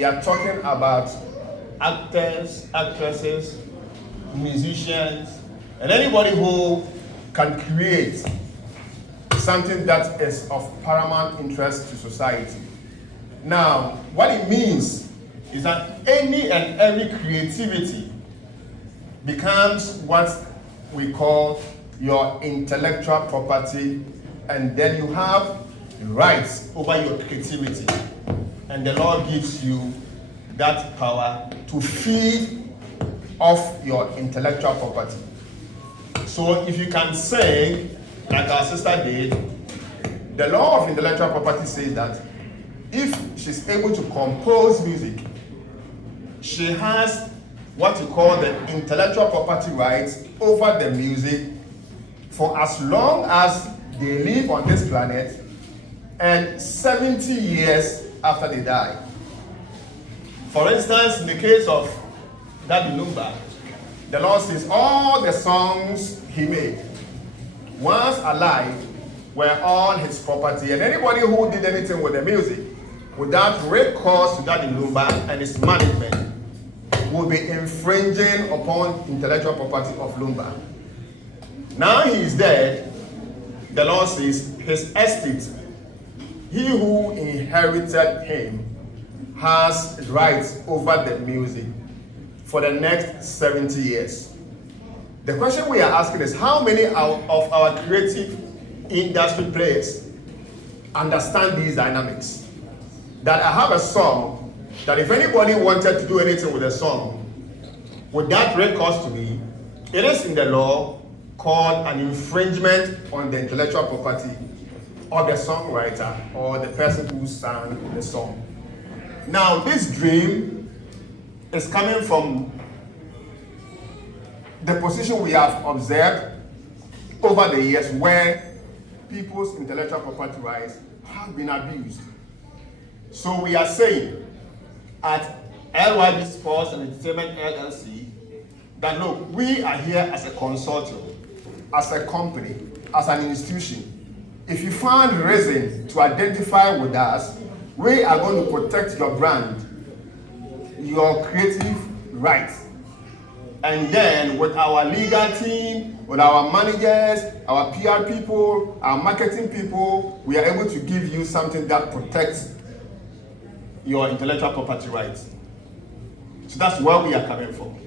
we are talking about actors, actresses, musicians, and anybody who can create something that is of paramount interest to society. Now, what it means is that any and every creativity becomes what we call your intellectual property, and then you have rights over your creativity. And the Lord gives you that power to feed off your intellectual property. So if you can sing, like our sister did, the law of intellectual property says that if she's able to compose music, she has what you call the intellectual property rights over the music for as long as they live on this planet and 70 years after they die. For instance, in the case of Daddy Lumba, the Lord says all the songs he made, once alive, were all his property, and anybody who did anything with the music without recourse to Daddy Lumba and his management will be infringing upon intellectual property of Lumba. Now he is dead, the Lord says his estate, he who inherited him has rights over the music for the next 70 years. The question we are asking is how many of our creative industry players understand these dynamics? That I have a song that if anybody wanted to do anything with a song, without recourse to me, it is in the law called an infringement on the intellectual property of the songwriter or the person who sang the song. Now, this dream is coming from the position we have observed over the years where people's intellectual property rights have been abused. So we are saying at LYB Sports and Entertainment LLC that look, we are here as a consortium, as a company, as an institution. If you find reason to identify with us, we are going to protect your brand, your creative rights. And then with our legal team, with our managers, our PR people, our marketing people, we are able to give you something that protects your intellectual property rights. So that's where we are coming from.